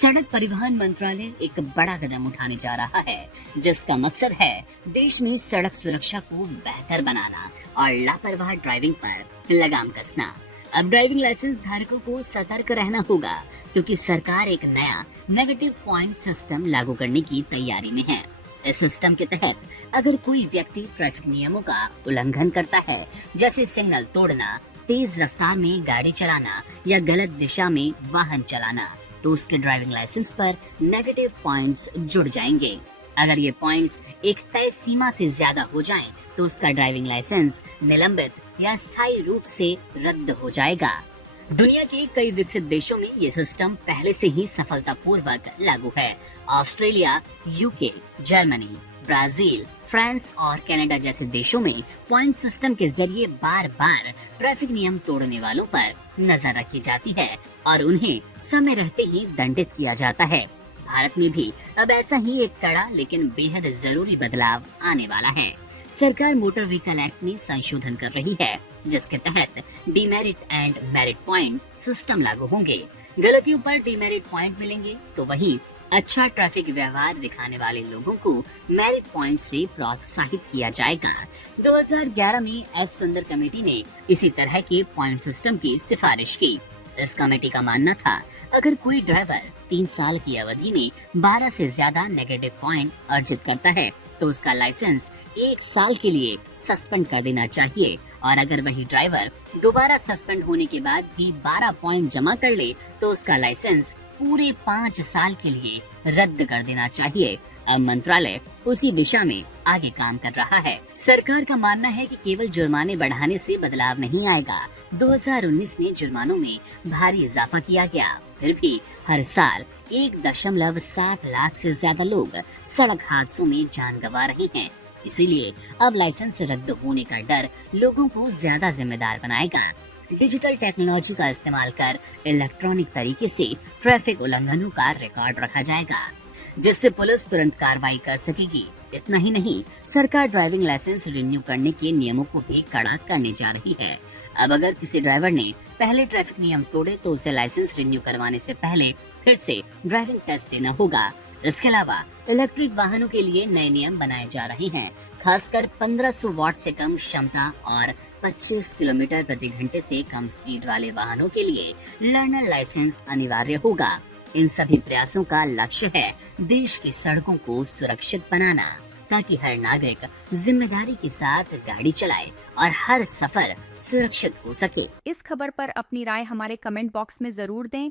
सड़क परिवहन मंत्रालय एक बड़ा कदम उठाने जा रहा है, जिसका मकसद है देश में सड़क सुरक्षा को बेहतर बनाना और लापरवाह ड्राइविंग पर लगाम कसना। अब ड्राइविंग लाइसेंस धारकों को सतर्क रहना होगा, क्योंकि सरकार एक नया नेगेटिव पॉइंट सिस्टम लागू करने की तैयारी में है। इस सिस्टम के तहत अगर कोई व्यक्ति ट्रैफिक नियमों का उल्लंघन करता है, जैसे सिग्नल तोड़ना, तेज रफ्तार में गाड़ी चलाना या गलत दिशा में वाहन चलाना, तो उसके ड्राइविंग लाइसेंस पर नेगेटिव पॉइंट्स जुड़ जाएंगे। अगर ये पॉइंट्स एक तय सीमा से ज्यादा हो जाएं, तो उसका ड्राइविंग लाइसेंस निलंबित या स्थायी रूप से रद्द हो जाएगा। दुनिया के कई विकसित देशों में ये सिस्टम पहले से ही सफलतापूर्वक लागू है। Australia, UK, Germany, Brazil, France और कनाडा जैसे देशों में पॉइंट सिस्टम के जरिए बार बार ट्रैफिक नियम तोड़ने वालों पर नजर रखी जाती है और उन्हें समय रहते ही दंडित किया जाता है। भारत में भी अब ऐसा ही एक कड़ा लेकिन बेहद जरूरी बदलाव आने वाला है। सरकार मोटर व्हीकल एक्ट में संशोधन कर रही है, जिसके तहत demerit and merit point system लागू होंगे। गलतियों पर डीमेरिट पॉइंट मिलेंगे, तो वहीं अच्छा ट्रैफिक व्यवहार दिखाने वाले लोगों को मेरिट पॉइंट से प्रोत्साहित किया जाएगा। 2011 में एस सुंदर कमेटी ने इसी तरह के पॉइंट सिस्टम की सिफारिश की। इस कमेटी का मानना था, अगर कोई ड्राइवर 3 साल की अवधि में 12 से ज्यादा नेगेटिव पॉइंट अर्जित करता है, तो उसका लाइसेंस 1 साल के लिए सस्पेंड कर देना चाहिए, और अगर वही ड्राइवर दोबारा सस्पेंड होने के बाद भी 12 पॉइंट जमा कर ले, तो उसका लाइसेंस पूरे 5 साल के लिए रद्द कर देना चाहिए। अब मंत्रालय उसी दिशा में आगे काम कर रहा है। सरकार का मानना है कि केवल जुर्माने बढ़ाने से बदलाव नहीं आएगा। 2019 में जुर्मानों में भारी इजाफा किया गया, फिर भी हर साल 1.7 लाख से ज्यादा लोग सड़क हादसों में जान गंवा रहे हैं। इसीलिए अब लाइसेंस रद्द होने का डर लोगों को ज्यादा जिम्मेदार बनाएगा। डिजिटल टेक्नोलॉजी का इस्तेमाल कर इलेक्ट्रॉनिक तरीके से ट्रैफिक उल्लंघनों का रिकॉर्ड रखा जाएगा, जिससे पुलिस तुरंत कार्रवाई कर सकेगी। इतना ही नहीं, सरकार ड्राइविंग लाइसेंस रिन्यू करने के नियमों को भी कड़ा करने जा रही है। अब अगर किसी ड्राइवर ने पहले ट्रैफिक नियम तोड़े, तो उसे लाइसेंस रिन्यू करवाने से पहले फिर से ड्राइविंग टेस्ट देना होगा। इसके अलावा इलेक्ट्रिक वाहनों के लिए नए नियम बनाए जा रहे हैं, खासकर 1500 वाट से कम क्षमता और 25 किलोमीटर प्रति घंटे से कम स्पीड वाले वाहनों के लिए लर्नर लाइसेंस अनिवार्य होगा। इन सभी प्रयासों का लक्ष्य है देश की सड़कों को सुरक्षित बनाना, ताकि हर नागरिक जिम्मेदारी के साथ गाड़ी चलाए और हर सफर सुरक्षित हो सके। इस खबर पर अपनी राय हमारे कमेंट बॉक्स में जरूर दें।